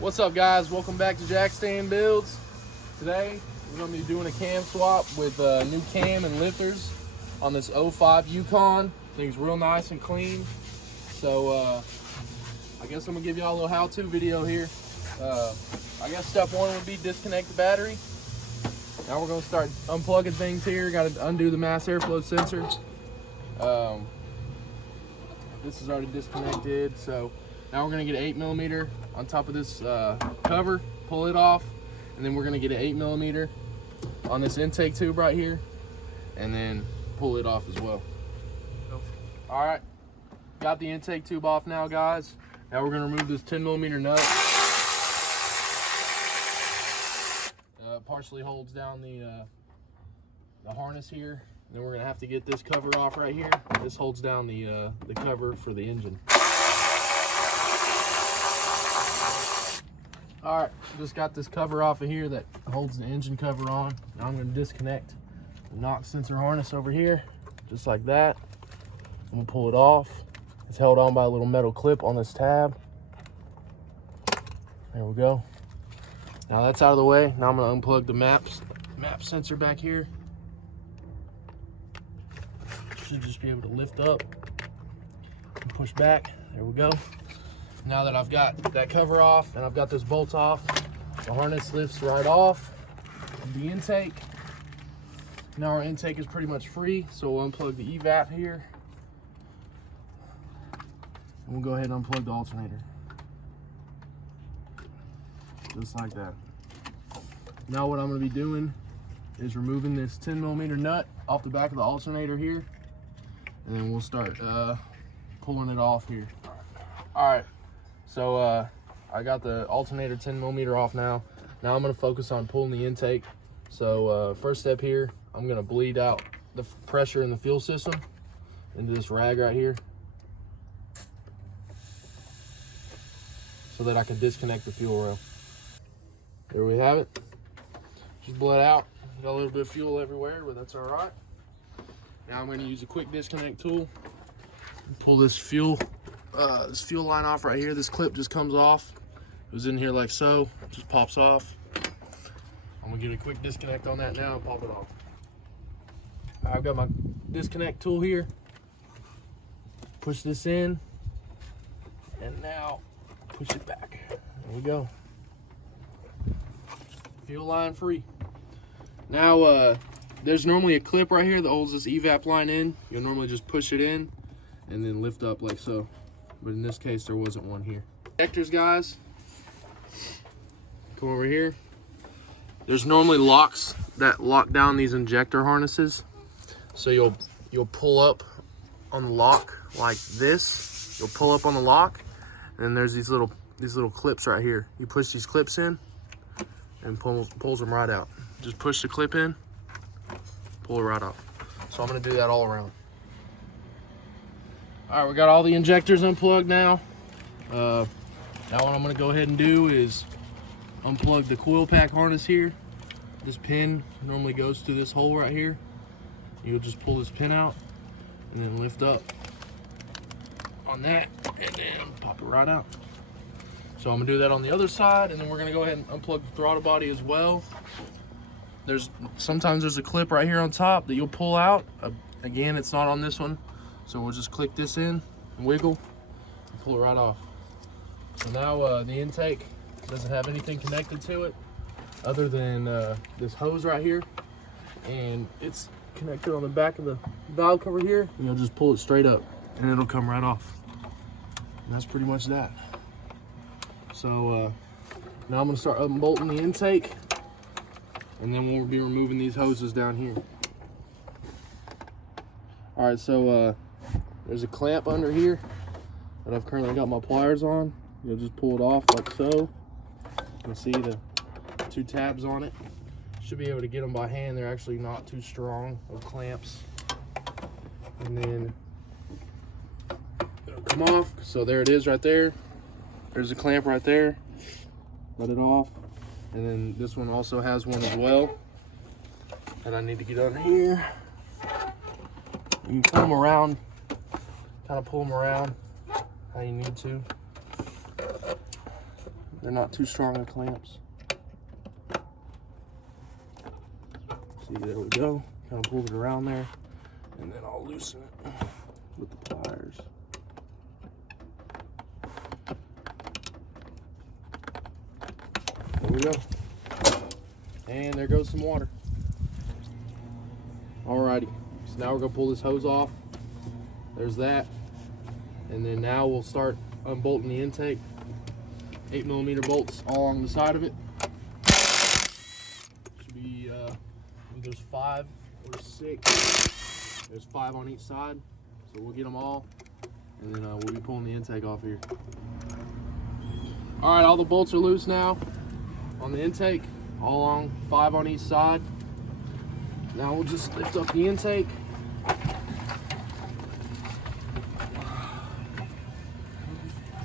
What's up, guys? Welcome back to Jack Stand Builds. Today we're going to be doing a cam swap with new cam and lifters on this 05 Yukon. Thing's real nice and clean. So I guess I'm going to give y'all a little how-to video here. I guess step one would be disconnect the battery. Now we're going to start unplugging things here. Got to undo the mass airflow sensor. This is already disconnected, so now we're going to get an 8mm on top of this cover, pull it off, and then we're going to get an 8mm on this intake tube right here, and then pull it off as well. All right, got the intake tube off now, guys. Now we're going to remove this 10mm nut. Partially holds down the harness here. Then we're going to have to get this cover off right here. This holds down the cover for the engine. All right, just got this cover off of here that holds the engine cover on. Now I'm going to disconnect the knock sensor harness over here, just like that. I'm going to pull it off. It's held on by a little metal clip on this tab. There we go. Now that's out of the way. Now I'm going to unplug the map sensor back here. Should just be able to lift up and push back. There we go. Now that I've got that cover off and I've got this bolt off, the harness lifts right off the intake. Now our intake is pretty much free, so we'll unplug the evap here. And we'll go ahead and unplug the alternator. Just like that. Now what I'm going to be doing is removing this 10mm nut off the back of the alternator here, and then we'll start pulling it off here. All right, so I got the alternator 10mm off now. Now I'm going to focus on pulling the intake. So first step here, I'm going to bleed out the pressure in the fuel system into this rag right here, so that I can disconnect the fuel rail. There we have it. Just bled out. Got a little bit of fuel everywhere, but that's all right. Now I'm going to use a quick disconnect tool. Pull this fuel line off right here. This clip just comes off. It was in here like so. It just pops off. I'm going to get a quick disconnect on that now and pop it off. I've got my disconnect tool here. Push this in, and now push it back. There we go. Fuel line free. Now there's normally a clip right here that holds this evap line in. You'll normally just push it in and then lift up like so, but in this case there wasn't one here. Injectors, guys, come over here. There's normally locks that lock down these injector harnesses, so you'll pull up on the lock like this. You'll pull up on the lock, and then there's these little clips right here. You push these clips in and pulls them right out. Just push the clip in, pull it right off. So I'm gonna do that all around. All right, we got all the injectors unplugged now. Now what I'm gonna go ahead and do is unplug the coil pack harness here. This pin normally goes to this hole right here. You'll just pull this pin out and then lift up on that and then pop it right out. So I'm gonna do that on the other side, and then we're gonna go ahead and unplug the throttle body as well. Sometimes there's a clip right here on top that you'll pull out. Again, it's not on this one, so we'll just click this in and wiggle and pull it right off. So now the intake doesn't have anything connected to it other than this hose right here, and it's connected on the back of the valve cover here. And you'll just pull it straight up and it'll come right off. And that's pretty much that. So now I'm going to start unbolting the intake, and then we'll be removing these hoses down here. All right, so there's a clamp under here that I've currently got my pliers on. You'll just pull it off like so. You can see the two tabs on it. Should be able to get them by hand. They're actually not too strong of clamps. And then it'll come off. So there it is right there. There's a clamp right there. Let it off. And then this one also has one as well that I need to get under here. You can pull them around, kind of pull them around how you need to. They're not too strong of clamps. See, there we go. Kind of pull it around there, and then I'll loosen it with the pliers. There we go. And there goes some water. Alrighty, so now we're gonna pull this hose off. There's that. And then now we'll start unbolting the intake. 8mm bolts all along the side of it. Should be, I think there's 5 or 6. There's 5 on each side. So we'll get them all. And then we'll be pulling the intake off here. All right, all the bolts are loose now on the intake, all along 5 on each side. Now we'll just lift up the intake.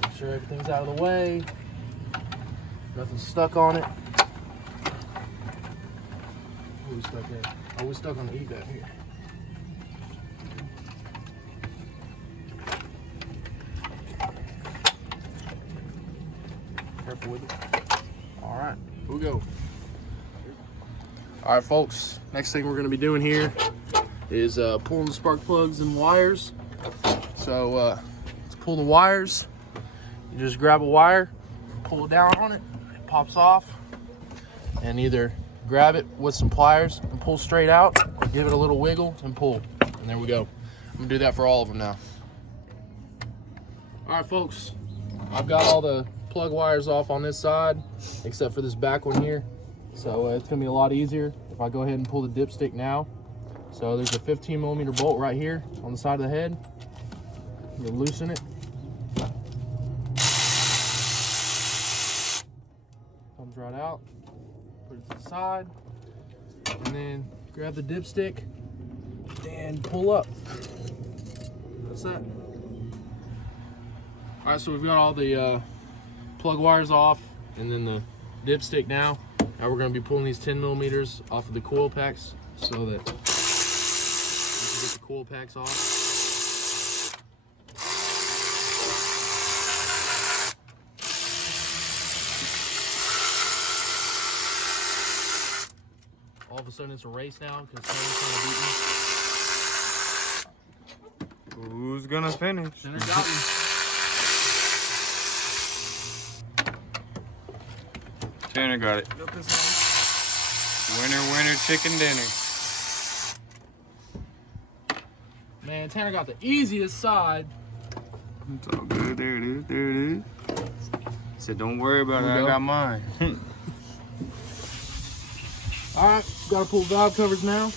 Make sure everything's out of the way. Nothing's stuck on it. Where are we stuck at? Oh, we're stuck on the E-Bat here. Careful with it. All right, here we go. All right, folks, next thing we're gonna be doing here is pulling the spark plugs and wires. So let's pull the wires. You just grab a wire, pull it down on it, it pops off, and either grab it with some pliers and pull straight out, or give it a little wiggle and pull. And there we go. I'm gonna do that for all of them now. All right, folks, I've got all the plug wires off on this side, except for this back one here. So it's gonna be a lot easier if I go ahead and pull the dipstick now. So there's a 15mm bolt right here on the side of the head. You loosen it. Comes right out. Put it to the side. And then grab the dipstick and pull up. That's that. All right, so we've got all the plug wires off and then the dipstick now. Now we're going to be pulling these 10mm off of the coil packs so that we can get the coil packs off. All of a sudden it's a race now because Tanner's trying to beat me. Who's gonna finish? Tanner got me. Tanner got it. Winner, winner, chicken dinner. Man, Tanner got the easiest side. It's all good. There it is. There it is. Said, don't worry about it. I got mine. All right, gotta pull valve covers now.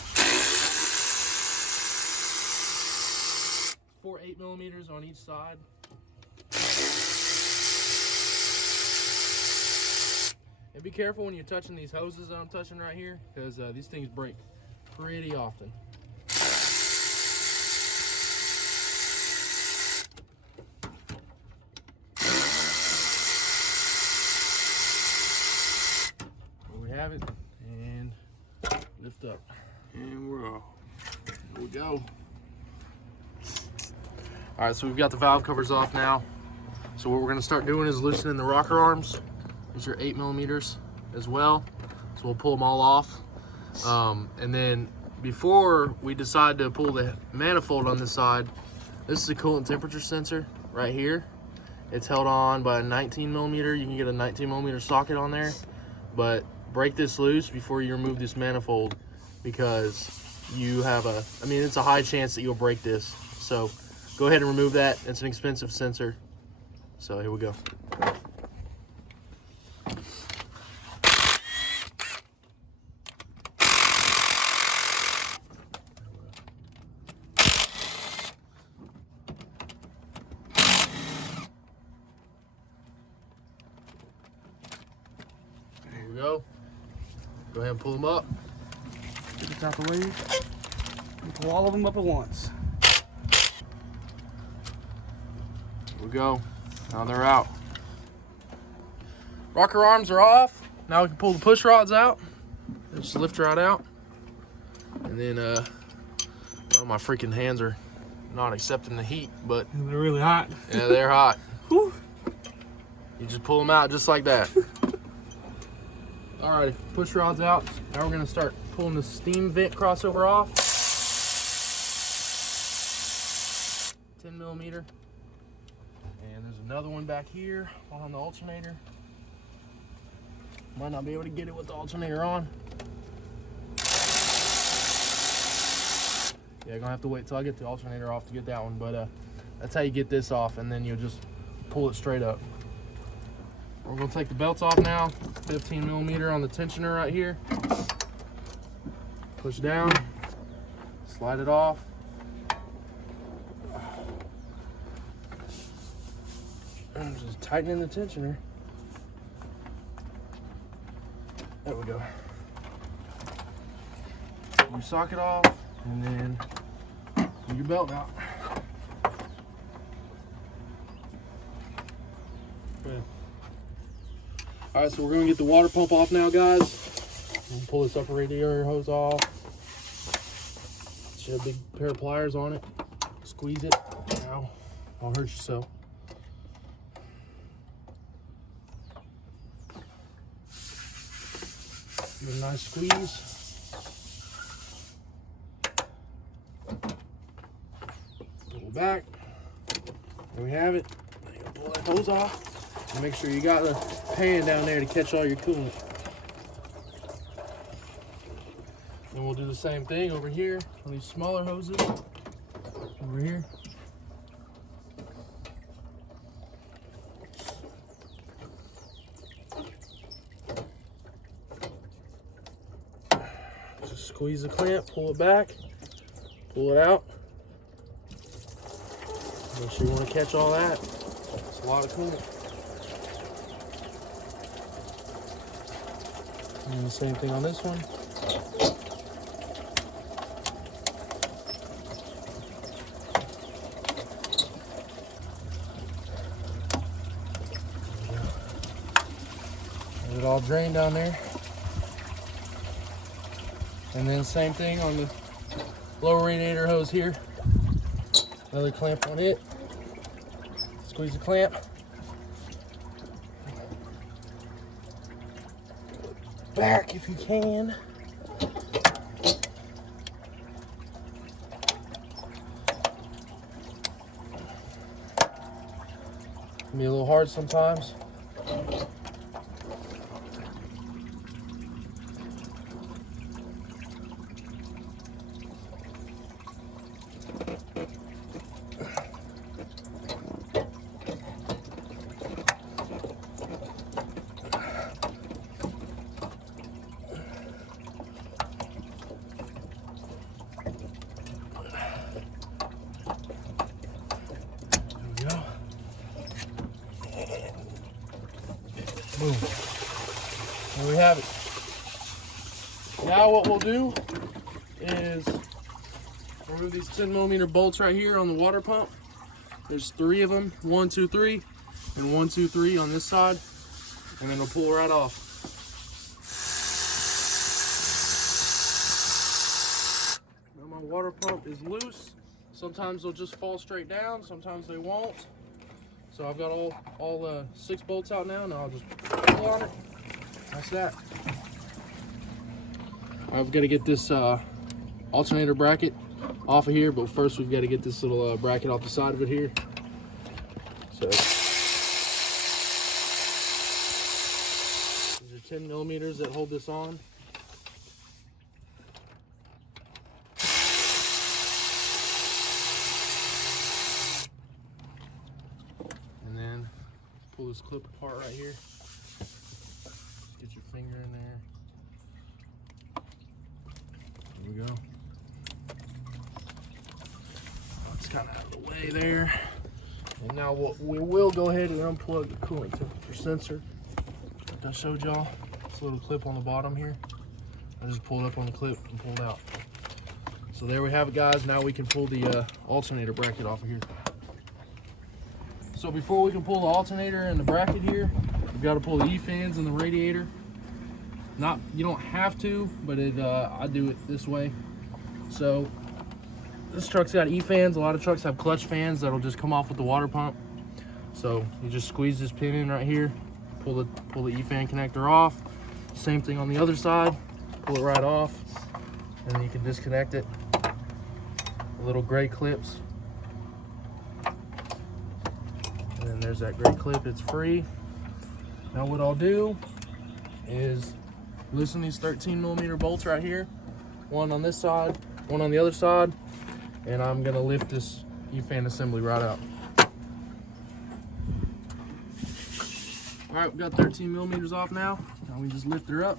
4 8mm on each side. And be careful when you're touching these hoses that I'm touching right here, because these things break pretty often. There we have it, and lift up. And we're off. There we go. All right, so we've got the valve covers off now. So what we're gonna start doing is loosening the rocker arms. These are 8mm as well. So we'll pull them all off. And then before we decide to pull the manifold on this side, this is a coolant temperature sensor right here. It's held on by a 19mm. You can get a 19mm socket on there, but break this loose before you remove this manifold because you have it's a high chance that you'll break this. So go ahead and remove that. It's an expensive sensor. So here we go. Here we go. Go ahead and pull them up. Get this out the way. And pull all of them up at once. Here we go. Now they're out. Rocker arms are off. Now we can pull the push rods out. Just lift right out. And then, well, my freaking hands are not accepting the heat, but They're really hot. yeah, they're hot. Whew. You just pull them out just like that. Alrighty, push rod's out. Now we're gonna start pulling the steam vent crossover off. 10 millimeter. And there's another one back here on the alternator. Might not be able to get it with the alternator on. Yeah, gonna have to wait till I get the alternator off to get that one, but that's how you get this off, and then you'll just pull it straight up. We're gonna take the belts off now. 15 millimeter on the tensioner right here. Push down, slide it off. And just tightening the tensioner. There we go. You socket off, and then pull your belt out. Okay. All right, so we're gonna get the water pump off now, guys. We'll pull this upper radiator hose off. Should have a big pair of pliers on it. Squeeze it. Ow, don't hurt yourself. Give it a nice squeeze. Pull back. There we have it. Now you pull that hose off. And make sure you got the pan down there to catch all your coolant. And we'll do the same thing over here on these smaller hoses. Over here. Just squeeze the clamp, pull it back, pull it out. Make sure you want to catch all that. It's a lot of coolant. And the same thing on this one. Let it all drain down there. And then same thing on the lower radiator hose here. Another clamp on it. Squeeze the clamp. Back if you can. Can be a little hard sometimes. Boom. There we have it. Now what we'll do is remove these 10 millimeter bolts right here on the water pump. There's 3 of them, 1, 2, 3, and 1, 2, 3 on this side, and then we'll pull right off. Now my water pump is loose. Sometimes they'll just fall straight down, sometimes they won't. So I've got all 6 bolts out now. Now I'll just pull on it. That's that. I've got to get this alternator bracket off of here, but first we've got to get this little bracket off the side of it here. So these are 10 millimeters that hold this on. Pull this clip apart right here. Just get your finger in there. There we go. That's kind of out of the way there. And now we will go ahead and unplug the coolant temperature sensor. Like I showed y'all. This little clip on the bottom here. I just pulled up on the clip and pulled out. So there we have it, guys. Now we can pull the alternator bracket off of here. So before we can pull the alternator and the bracket here, we've got to pull the E-fans and the radiator. You don't have to, but I do it this way. So this truck's got E-fans. A lot of trucks have clutch fans that'll just come off with the water pump. So you just squeeze this pin in right here, pull the E-fan connector off. Same thing on the other side, pull it right off, and then you can disconnect it. Little gray clips. And then there's that gray clip, it's free. Now what I'll do is loosen these 13mm bolts right here. One on this side, one on the other side, and I'm gonna lift this E-fan assembly right out. All right, we got 13mm off now. Now we just lift her up.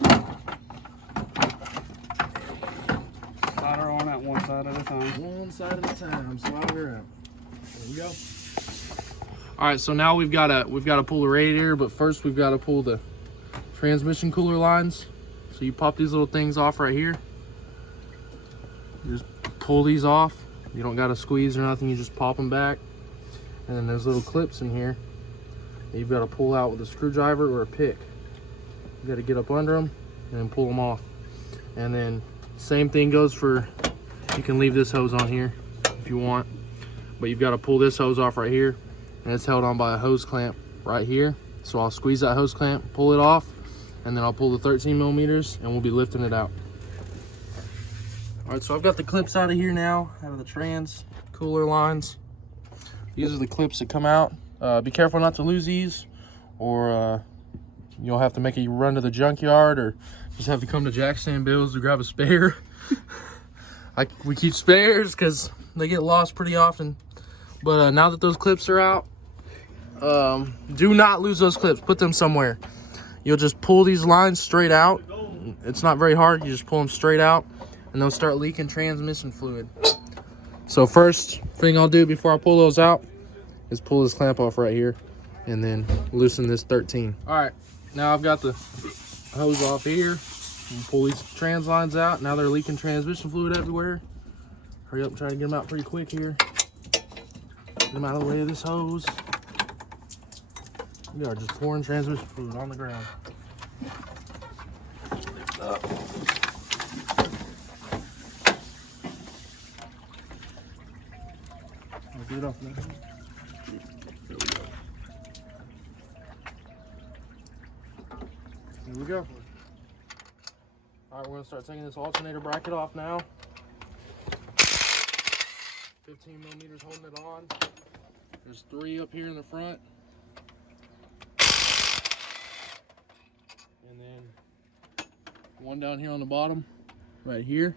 Slide her on at one side at a time. One side at a time, slide her out. There we go. All right, so now we've got to pull the radiator, but first we've got to pull the transmission cooler lines. So you pop these little things off right here. You just pull these off. You don't got to squeeze or nothing. You just pop them back. And then there's little clips in here that you've got to pull out with a screwdriver or a pick. You got to get up under them and then pull them off. And then same thing goes for, you can leave this hose on here if you want, but you've got to pull this hose off right here, and it's held on by a hose clamp right here. So I'll squeeze that hose clamp, pull it off, and then I'll pull the 13mm and we'll be lifting it out. All right, so I've got the clips out of here now, out of the trans cooler lines. These are the clips that come out. Be careful not to lose these, or you'll have to make a run to the junkyard, or just have to come to Jackson Bill's to grab a spare. We keep spares because they get lost pretty often. But now that those clips are out, do not lose those clips. Put them somewhere. You'll just pull these lines straight out. It's not very hard. You just pull them straight out, and they'll start leaking transmission fluid. So first thing I'll do before I pull those out is pull this clamp off right here, and then loosen this 13. All right, now I've got the hose off here. And pull these trans lines out. Now they're leaking transmission fluid everywhere. Hurry up and try to get them out pretty quick here. Get them out of the way of this hose. We are just pouring transmission fluid on the ground. Lift up. I'll get it off now. There we go. Here we go. All right, we're gonna start taking this alternator bracket off now. 15mm holding it on. There's 3 up here in the front. And then 1 down here on the bottom, right here.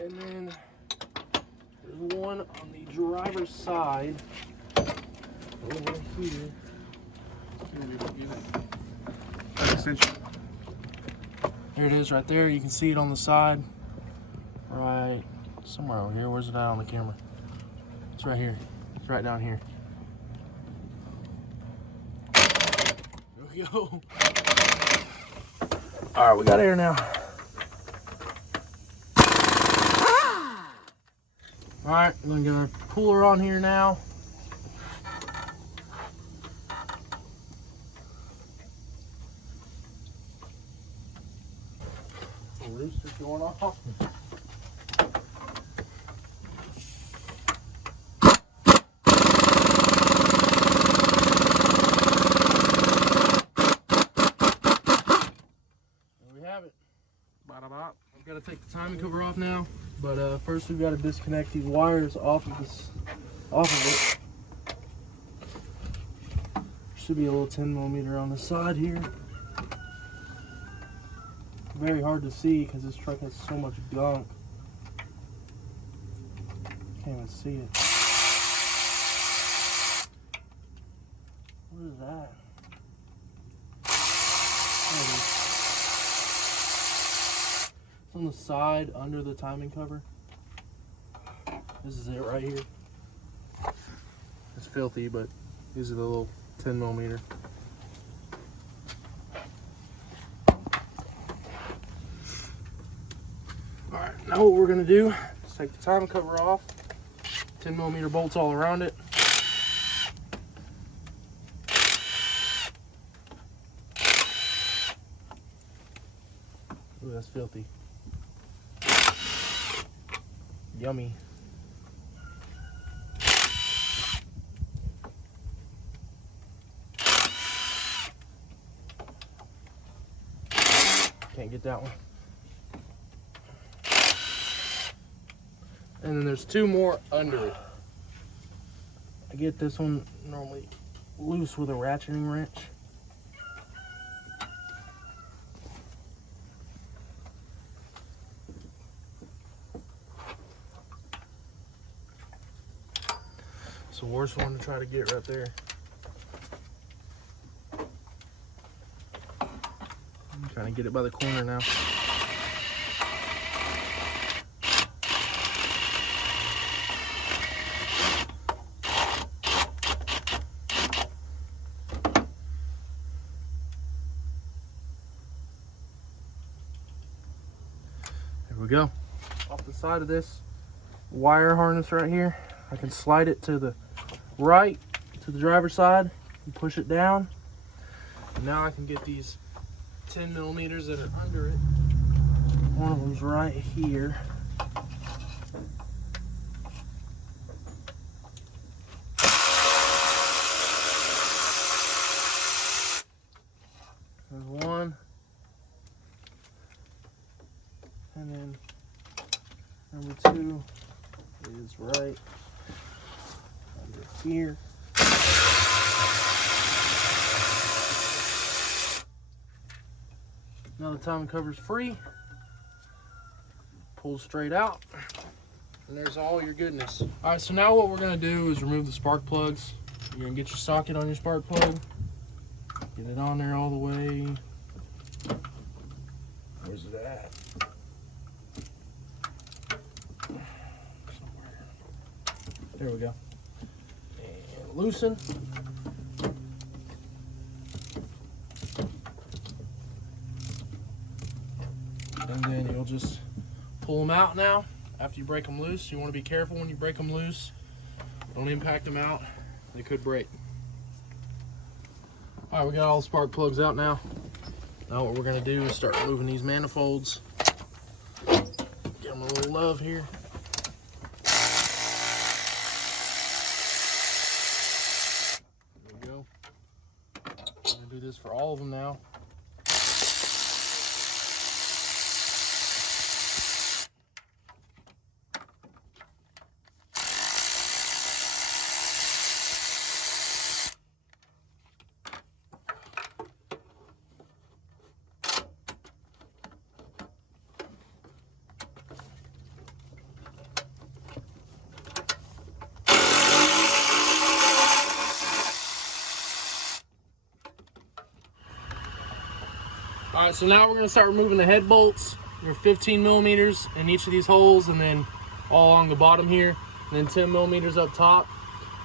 And then there's 1 on the driver's side over here. There it is right there. You can see it on the side. Right somewhere over here. Where's it at on the camera? It's right here. It's right down here. There we go. Alright, we got air now. Alright, we're gonna get our cooler on here now. Rooster's going off. There we have it. Bada-bop. I've got to take the timing cover off now, but first we've got to disconnect these wires off of it. Should be a little 10mm on the side here. Very hard to see because this truck has so much gunk. Can't even see it. What is that? There it is. It's on the side under the timing cover. This is it right here. It's filthy, but these are the little 10mm. Alright, now what we're going to do is take the timing cover off. 10mm bolts all around it. Ooh, that's filthy. Yummy. Can't get that one. And then there's two more under it. I get this one normally loose with a ratcheting wrench. It's the worst one to try to get right there. I'm trying to get it by the corner now. There we go. Off the side of this wire harness right here, I can slide it to the right, to the driver's side, and push it down. And now I can get these 10 millimeters that are under it. One of them's right here. There's one. And then number 2 is right under here. Now the timing cover's free. Pull straight out. And there's all your goodness. Alright, so now what we're gonna do is remove the spark plugs. You're gonna get your socket on your spark plug. Get it on there all the way. Where's it at? Somewhere. There we go. And loosen. And then you'll just pull them out now. After you break them loose, you want to be careful when you break them loose. Don't impact them out. They could break. All right, we got all the spark plugs out now. Now what we're going to do is start removing these manifolds. Give them a little love here. There we go. I'm going to do this for all of them now. All right, so now we're gonna start removing the head bolts. There are 15 millimeters in each of these holes, and then all along the bottom here, and then 10 millimeters up top.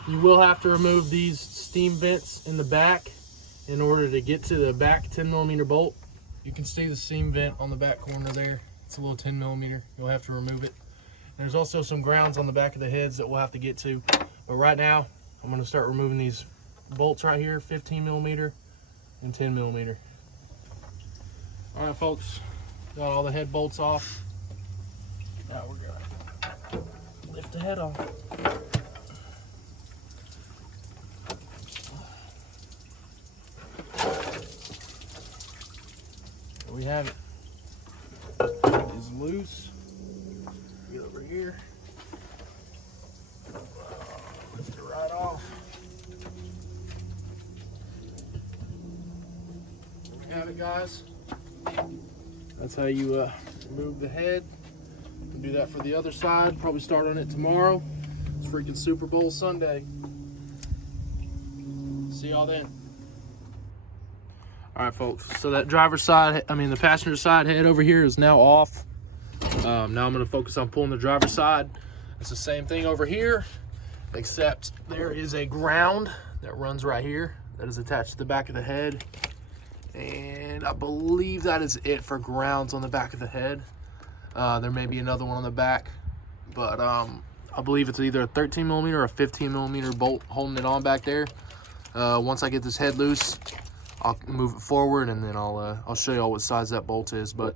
You will have to remove these steam vents in the back in order to get to the back 10 millimeter bolt. You can see the steam vent on the back corner there. It's a little 10 millimeter. You'll have to remove it. There's also some grounds on the back of the heads that we'll have to get to. But right now, I'm gonna start removing these bolts right here, 15 millimeter and 10 millimeter. All right, folks, got all the head bolts off. Now we're gonna lift the head off. There we have it. It is loose. Get over here. Lift it right off. There we have it, guys. That's how you remove the head. You can do that for the other side. Probably start on it tomorrow. It's freaking Super Bowl Sunday. See y'all then. All right, folks. So that driver's side, the passenger side head over here is now off. Now I'm going to focus on pulling the driver's side. It's the same thing over here, except there is a ground that runs right here that is attached to the back of the head. And I believe that is it for grounds on the back of the head. There may be another one on the back, but I believe it's either a 13 millimeter or a 15 millimeter bolt holding it on back there. Once I get this head loose, I'll move it forward, and then I'll show you all what size that bolt is. But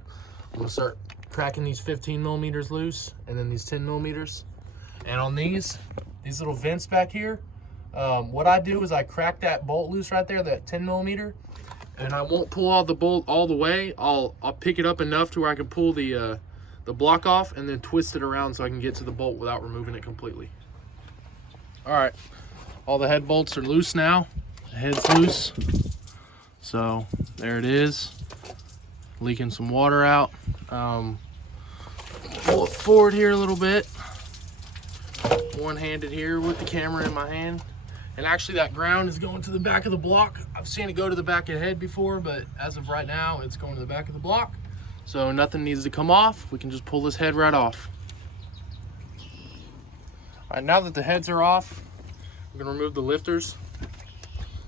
I'm gonna start cracking these 15 millimeters loose and then these 10 millimeters. And on these little vents back here, what I do is I crack that bolt loose right there, that 10 millimeter, and I won't pull all the bolt all the way. I'll pick it up enough to where I can pull the block off and then twist it around so I can get to the bolt without removing it completely. All right, all the head bolts are loose now. The head's loose. So there it is, leaking some water out. Pull it forward here a little bit. One-handed here with the camera in my hand. And actually that ground is going to the back of the block. I've seen it go to the back of the head before, but as of right now, it's going to the back of the block. So nothing needs to come off. We can just pull this head right off. All right, now that the heads are off, we're gonna remove the lifters.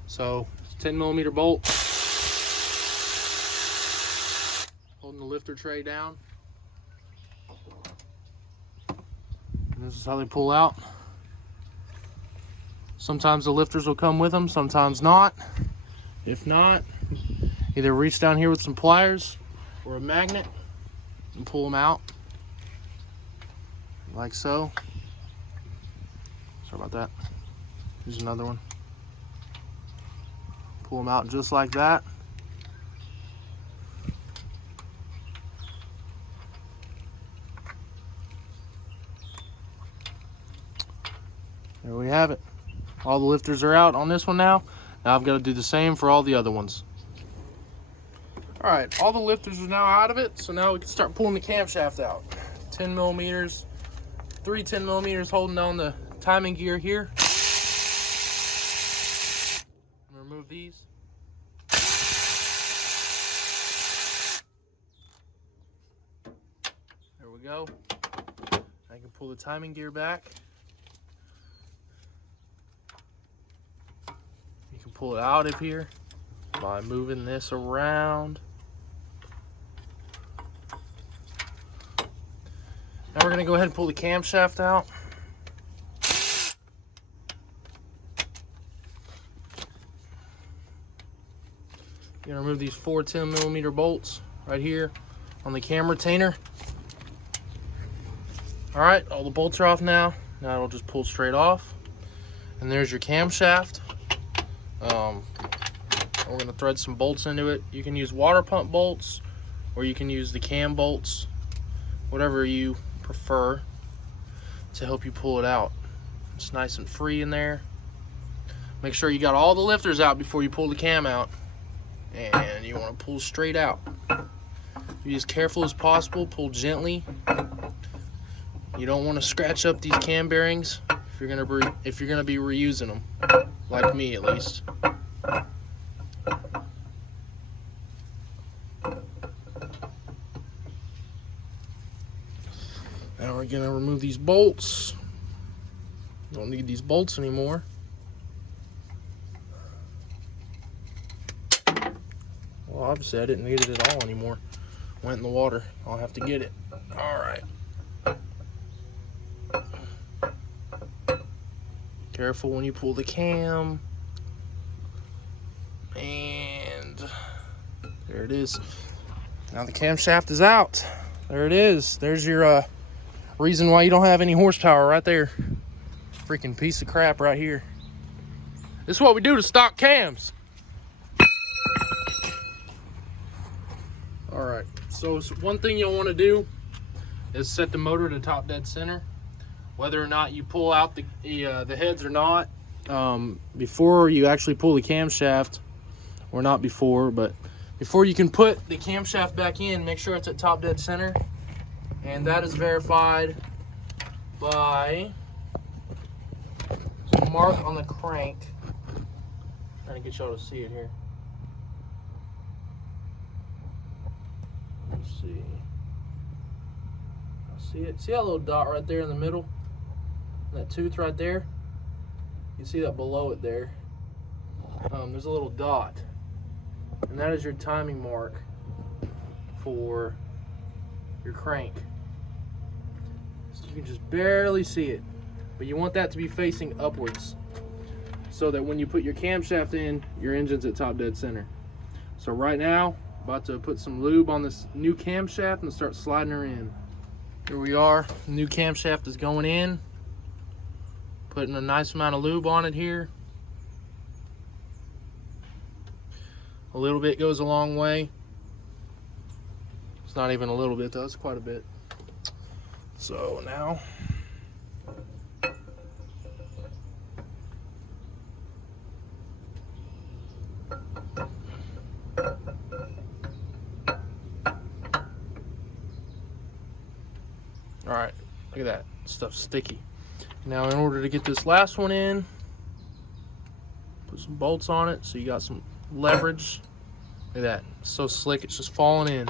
So 10 millimeter bolt, holding the lifter tray down. And this is how they pull out. Sometimes the lifters will come with them, sometimes not. If not, either reach down here with some pliers or a magnet and pull them out like so. Sorry about that. Here's another one. Pull them out just like that. There we have it. All the lifters are out on this one now. Now I've got to do the same for all the other ones. All right, all the lifters are now out of it, so now we can start pulling the camshaft out. 10 millimeters, 3 10 millimeters holding down the timing gear here. Remove these. There we go. I can pull the timing gear back. You can pull it out of here by moving this around. Now we're going to go ahead and pull the camshaft out. You're going to remove these 4 10 millimeter bolts right here on the cam retainer. All right, all the bolts are off now. Now it'll just pull straight off. And there's your camshaft. We're going to thread some bolts into it. You can use water pump bolts or you can use the cam bolts, whatever you prefer to help you pull it out. It's nice and free in there. Make sure you got all the lifters out before you pull the cam out. And you want to pull straight out. Be as careful as possible, pull gently. You don't want to scratch up these cam bearings if you're gonna be reusing them, like me at least. Now we're gonna remove these bolts. Don't need these bolts anymore. Well, obviously I didn't need it at all anymore. Went in the water. I'll have to get it. All right. Careful when you pull the cam. And there it is. Now the camshaft is out. There it is. There's your reason why you don't have any horsepower right there. Freaking piece of crap right here. This is what we do to stock cams. All right, so one thing you'll want to do is set the motor to top dead center. Whether or not you pull out the heads or not, before you actually pull the camshaft, or not before, but before you can put the camshaft back in, make sure it's at top dead center. And that is verified by a mark on the crank. Trying to get y'all to see it here. Let's see. See it? See that little dot right there in the middle? That tooth right there? You see that below it there? There's a little dot. And that is your timing mark for your crank. So you can just barely see it. But you want that to be facing upwards so that when you put your camshaft in, your engine's at top dead center. So right now, About to put some lube on this new camshaft and start sliding her in. Here we are. The new camshaft is going in. Putting a nice amount of lube on it here. A little bit goes a long way. It's not even a little bit though, it's quite a bit. So now, all right, look at that, stuff's sticky. Now in order to get this last one in, put some bolts on it so you got some leverage. Look at that, it's so slick, it's just falling in.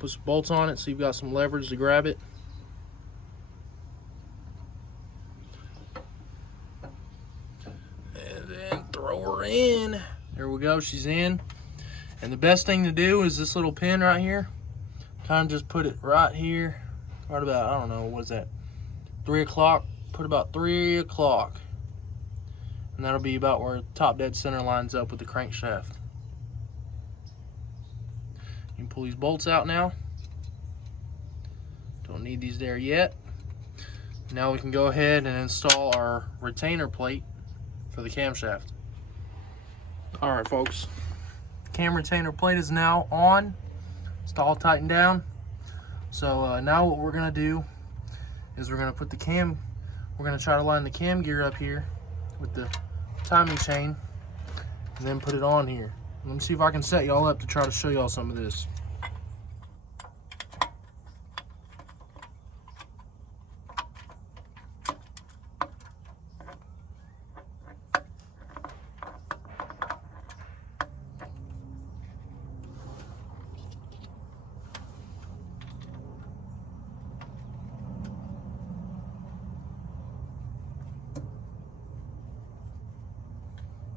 Put some bolts on it so you've got some leverage to grab it. And then throw her in. There we go, she's in. And the best thing to do is this little pin right here. Kind of just put it right here. Right about, I don't know, what is that? 3 o'clock. Put about 3 o'clock. And that'll be about where top dead center lines up with the crankshaft. You can pull these bolts out now. Don't need these there yet. Now we can go ahead and install our retainer plate for the camshaft. All right, folks. Cam retainer plate is now on. It's all tightened down. So now what we're gonna do is we're gonna put the cam, we're gonna try to line the cam gear up here with the timing chain and then put it on here. Let me see if I can set y'all up to try to show y'all some of this.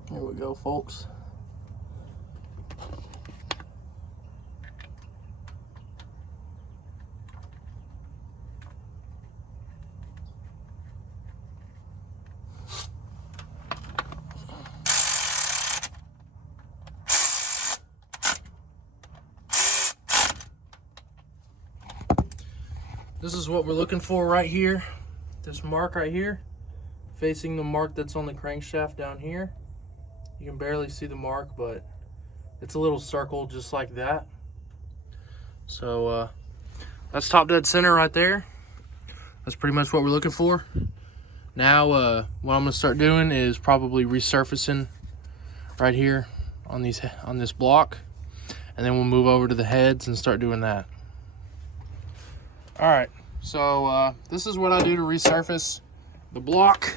Here we go, folks. This is what we're looking for right here. This mark right here, facing the mark that's on the crankshaft down here. You can barely see the mark, but it's a little circle just like that. So that's top dead center right there. That's pretty much what we're looking for. Now what I'm gonna start doing is probably resurfacing right here on this block, and then we'll move over to the heads and start doing that. All right, so this is what I do to resurface the block.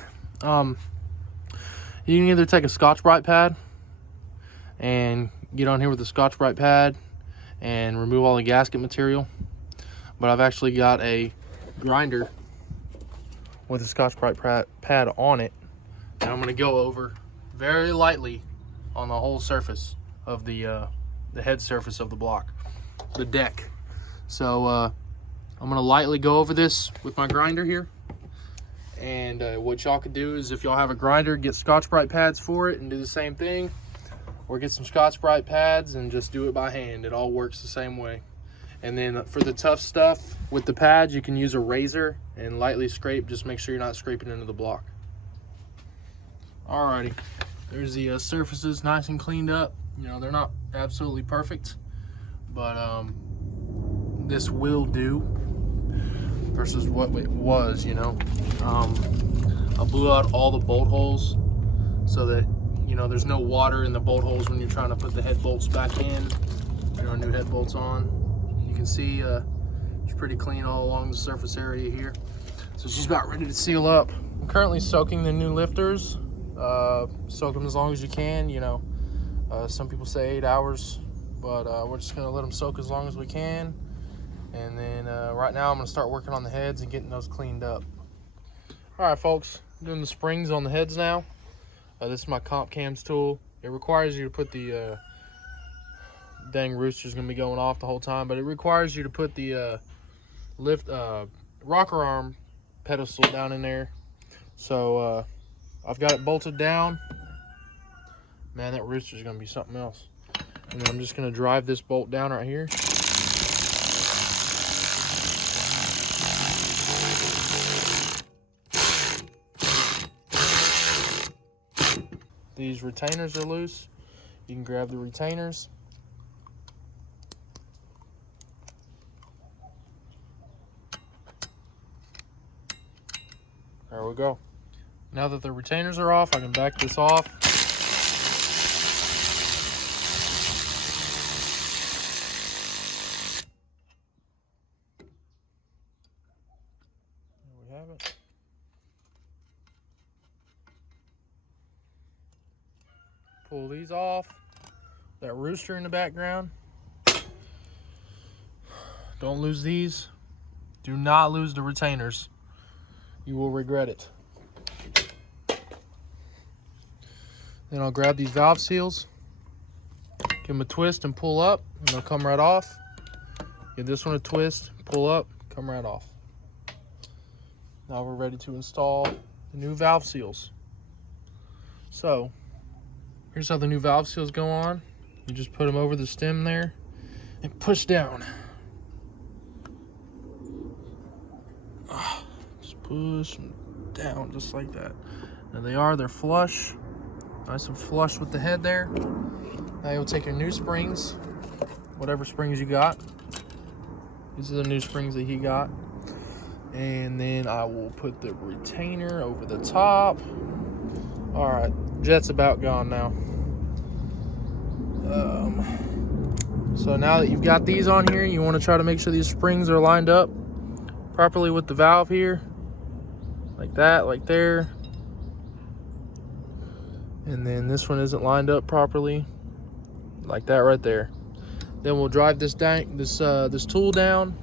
You can either take a Scotch-Brite pad and get on here with the Scotch-Brite pad and remove all the gasket material. But I've actually got a grinder with a Scotch-Brite pad on it. And I'm gonna go over very lightly on the whole surface of the head surface of the block, the deck. So I'm gonna lightly go over this with my grinder here. And what y'all could do is, if y'all have a grinder, get Scotch-Brite pads for it and do the same thing, or get some Scotch-Brite pads and just do it by hand. It all works the same way. And then for the tough stuff with the pads, you can use a razor and lightly scrape. Just make sure you're not scraping into the block. Alrighty, there's the surfaces nice and cleaned up. You know, they're not absolutely perfect, but this will do versus what it was, you know. I blew out all the bolt holes so that, you know, there's no water in the bolt holes when you're trying to put the head bolts back in. Put our new head bolts on. You can see it's pretty clean all along the surface area here. So she's about ready to seal up. I'm currently soaking the new lifters. Soak them as long as you can, you know. Some people say 8 hours, but we're just gonna let them soak as long as we can. And then right now I'm gonna start working on the heads and getting those cleaned up. All right, folks, I'm doing the springs on the heads now. This is my comp cams tool. It requires you to put the dang rooster's gonna be going off the whole time, but it requires you to put the rocker arm pedestal down in there. So I've got it bolted down. Man, that rooster's gonna be something else. And then I'm just going to drive this bolt down right here. These retainers are loose. You can grab the retainers. There we go. Now that the retainers are off, I can back this off. There we have it. Pull these off. That rooster in the background. Don't lose these. Do not lose the retainers. You will regret it. Then I'll grab these valve seals, give them a twist and pull up, and they'll come right off. Give this one a twist, pull up, come right off. Now we're ready to install the new valve seals. So, here's how the new valve seals go on. You just put them over the stem there and push down. Just push them down just like that. There they're flush. Nice and flush with the head there. Now you'll take your new springs, whatever springs you got. These are the new springs that he got. And then I will put the retainer over the top. All right, jet's about gone now. So now that you've got these on here, you want to try to make sure these springs are lined up properly with the valve here. Like that, like there. And then this one isn't lined up properly, like that right there. Then we'll drive this tool down.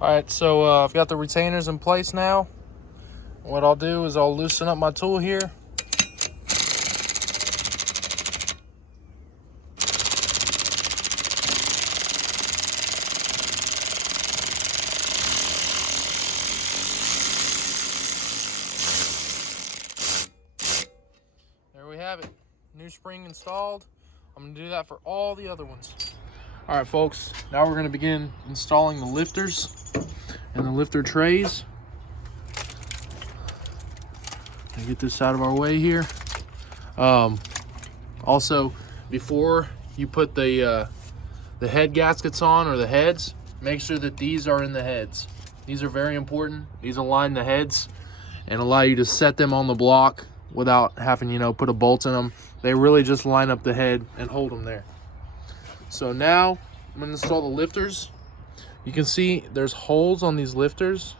All right, so I've got the retainers in place now. What I'll do is I'll loosen up my tool here. Have it. New spring installed. I'm going to do that for all the other ones. All right, folks. Now we're going to begin installing the lifters and the lifter trays. Get this out of our way here. Also, before you put the head gaskets on, or the heads, make sure that these are in the heads. These are very important. These align the heads and allow you to set them on the block without having, put a bolt in them. They really just line up the head and hold them there. So now I'm going to install the lifters. You can see there's holes on these lifters,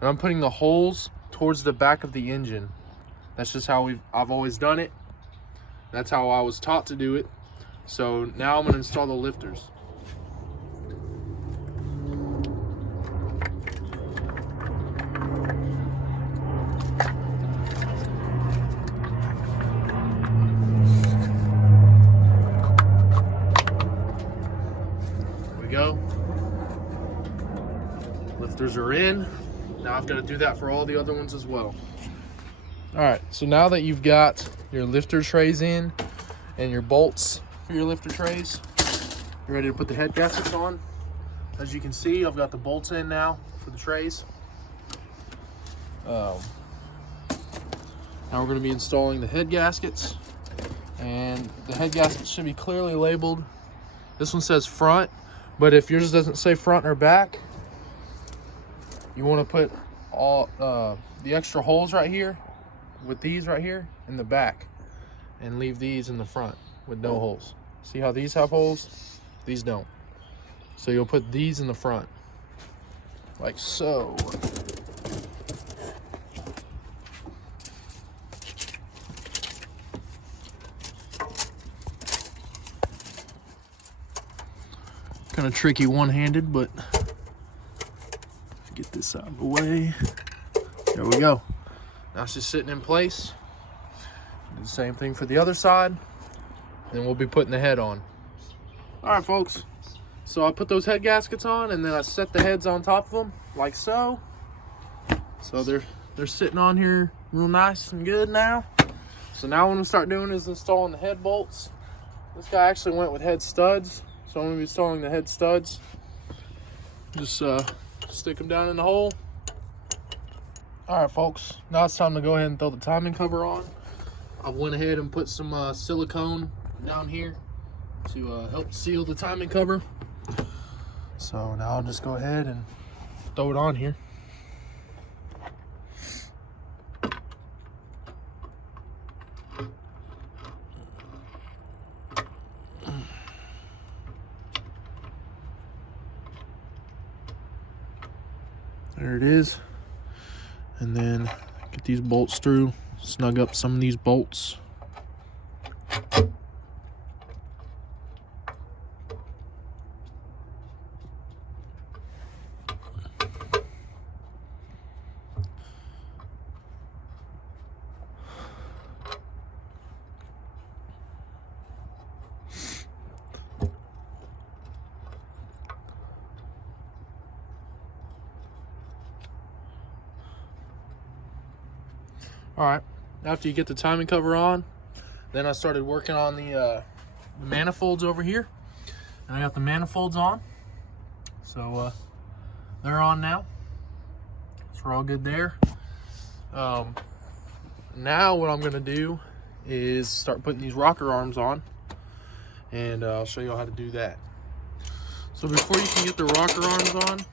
and I'm putting the holes towards the back of the engine. That's just how I've always done it. That's how I was taught to do it. So now I'm going to install the lifters. Go. Lifters are in. Now I've got to do that for all the other ones as well. All right, so now that you've got your lifter trays in and your bolts for your lifter trays, you're ready to put the head gaskets on. As you can see, I've got the bolts in now for the trays. Now we're going to be installing the head gaskets, and the head gaskets should be clearly labeled. This one says front, but if yours doesn't say front or back, you want to put all the extra holes right here with these right here in the back, and leave these in the front with no holes. See how these have holes? These don't. So you'll put these in the front, like so. Kind of tricky one-handed, but get this out of the way. There we go. Now it's just sitting in place. Do the same thing for the other side. Then we'll be putting the head on. All right, folks. So I put those head gaskets on, and then I set the heads on top of them, like so. So they're sitting on here real nice and good now. So now what I'm gonna start doing is installing the head bolts. This guy actually went with head studs, so I'm going to be installing the head studs. Just stick them down in the hole. All right, folks, now it's time to go ahead and throw the timing cover on. I went ahead and put some silicone down here to help seal the timing cover. So now I'll just go ahead and throw it on here. There it is. And then get these bolts through, snug up some of these bolts. All right, after you get the timing cover on, then I started working on the manifolds over here. And I got the manifolds on. So they're on now. So we're all good there. Now what I'm gonna do is start putting these rocker arms on. And I'll show you how to do that. So before you can get the rocker arms on,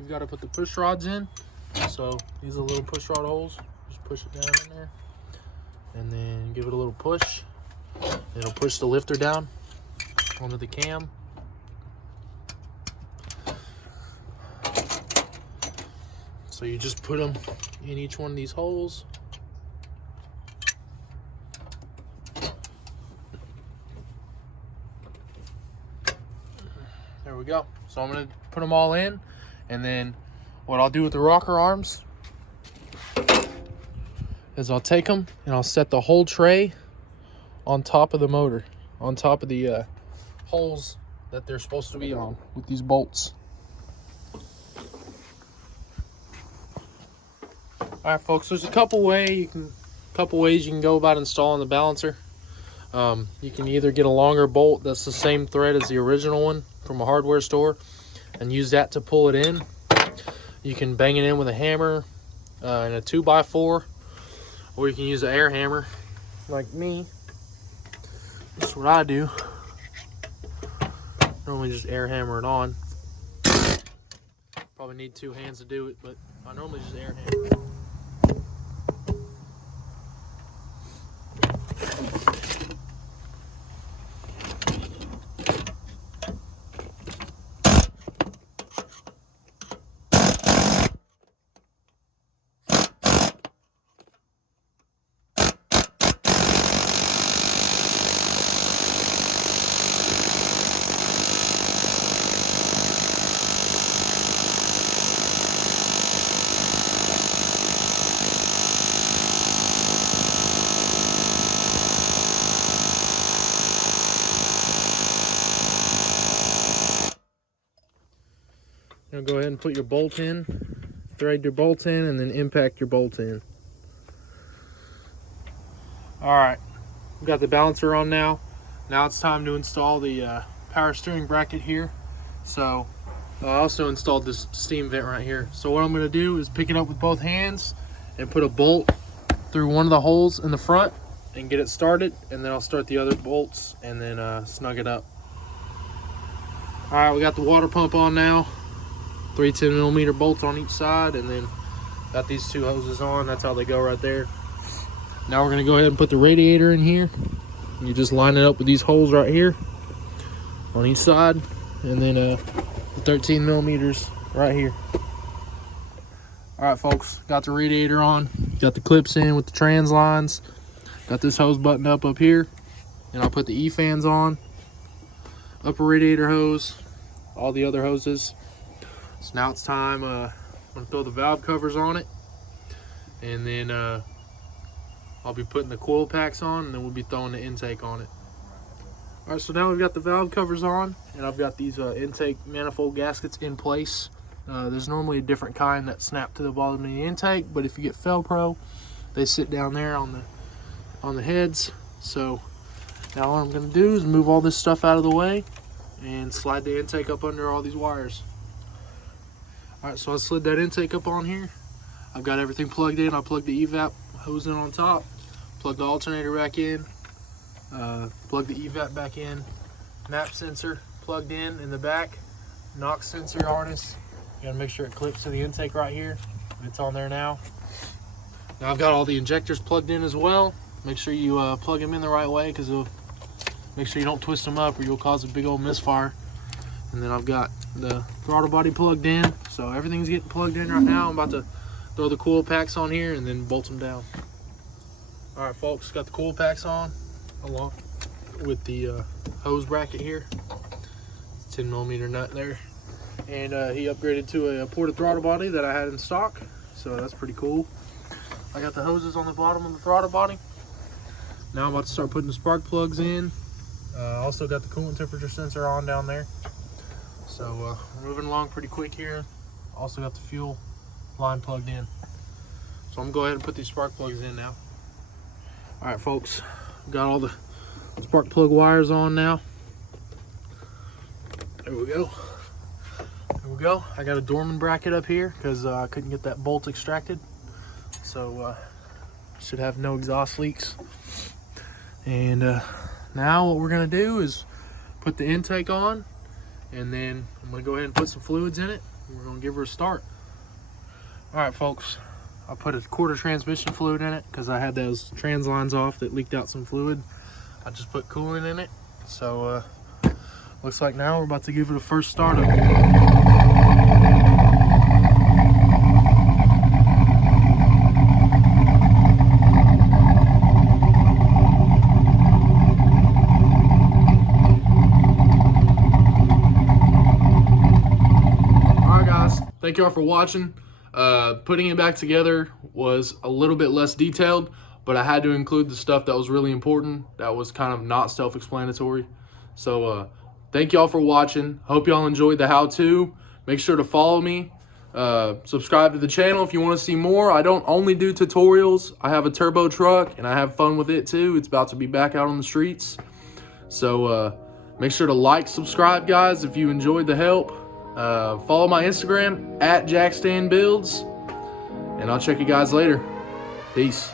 you've got to put the push rods in. So these are little push rod holes. Push it down in there and then give it a little push. It'll push the lifter down onto the cam. So you just put them in each one of these holes. There we go. So I'm going to put them all in, and then what I'll do with the rocker arms is I'll take them and I'll set the whole tray on top of the motor, on top of the holes that they're supposed to be on with these bolts. All right, folks, there's a couple ways you can go about installing the balancer. You can either get a longer bolt that's the same thread as the original one from a hardware store and use that to pull it in. You can bang it in with a hammer and a 2x4. Or you can use an air hammer, like me. That's what I do. Normally just air hammer it on. Probably need 2 hands to do it, but I normally just air hammer it. Now go ahead and put your bolt in, thread your bolt in, and then impact your bolt in. All right, we've got the balancer on now. Now it's time to install the power steering bracket here. So I also installed this steam vent right here. So what I'm gonna do is pick it up with both hands and put a bolt through one of the holes in the front and get it started, and then I'll start the other bolts and then snug it up. All right, we got the water pump on now. 3 10mm bolts on each side, and then got these 2 hoses on. That's how they go right there. Now we're gonna go ahead and put the radiator in here. You just line it up with these holes right here on each side, and then 13mm right here. All right, folks, got the radiator on, got the clips in with the trans lines, got this hose buttoned up here, and I'll put the E-fans on, upper radiator hose, all the other hoses. So now it's time, I'm gonna throw the valve covers on it, and then I'll be putting the coil packs on, and then we'll be throwing the intake on it. All right, so now we've got the valve covers on, and I've got these intake manifold gaskets in place. There's normally a different kind that snap to the bottom of the intake, but if you get Velcro, they sit down there on the heads. So Now what I'm going to do is move all this stuff out of the way and slide the intake up under all these wires. Alright, so I slid that intake up on here. I've got everything plugged in. I plugged the evap hose in on top, plugged the alternator back in, plugged the evap back in, map sensor plugged in the back, knock sensor harness. You gotta make sure it clips to the intake right here. It's on there now. Now I've got all the injectors plugged in as well. Make sure you plug them in the right way, because make sure you don't twist them up or you'll cause a big old misfire. And then I've got the throttle body plugged in, so everything's getting plugged in right now. I'm about to throw the coil packs on here and then bolt them down. All right, folks, got the coil packs on along with the hose bracket here. 10mm nut there, and he upgraded to a ported throttle body that I had in stock, so that's pretty cool. I got the hoses on the bottom of the throttle body. Now I'm about to start putting the spark plugs in. Also got the coolant temperature sensor on down there, so we're moving along pretty quick here. Also got the fuel line plugged in, so I'm gonna go ahead and put these spark plugs in now. All right, folks, got all the spark plug wires on now. There we go. There we go. I got a Dorman bracket up here because I couldn't get that bolt extracted. So should have no exhaust leaks. And now what we're gonna do is put the intake on, and then I'm gonna go ahead and put some fluids in it. We're gonna give her a start. All right, folks, I put a quarter transmission fluid in it because I had those trans lines off that leaked out some fluid. I just put coolant in it. So looks like now we're about to give it a first startup. Alright guys, thank y'all for watching. Putting it back together was a little bit less detailed, but I had to include the stuff that was really important, that was kind of not self-explanatory. So thank y'all for watching. Hope y'all enjoyed the how-to. Make sure to follow me. Subscribe to the channel if you want to see more. I don't only do tutorials. I have a turbo truck and I have fun with it too. It's about to be back out on the streets. So make sure to like, subscribe guys if you enjoyed the help. Follow my Instagram @JackStanBuilds, and I'll check you guys later. Peace.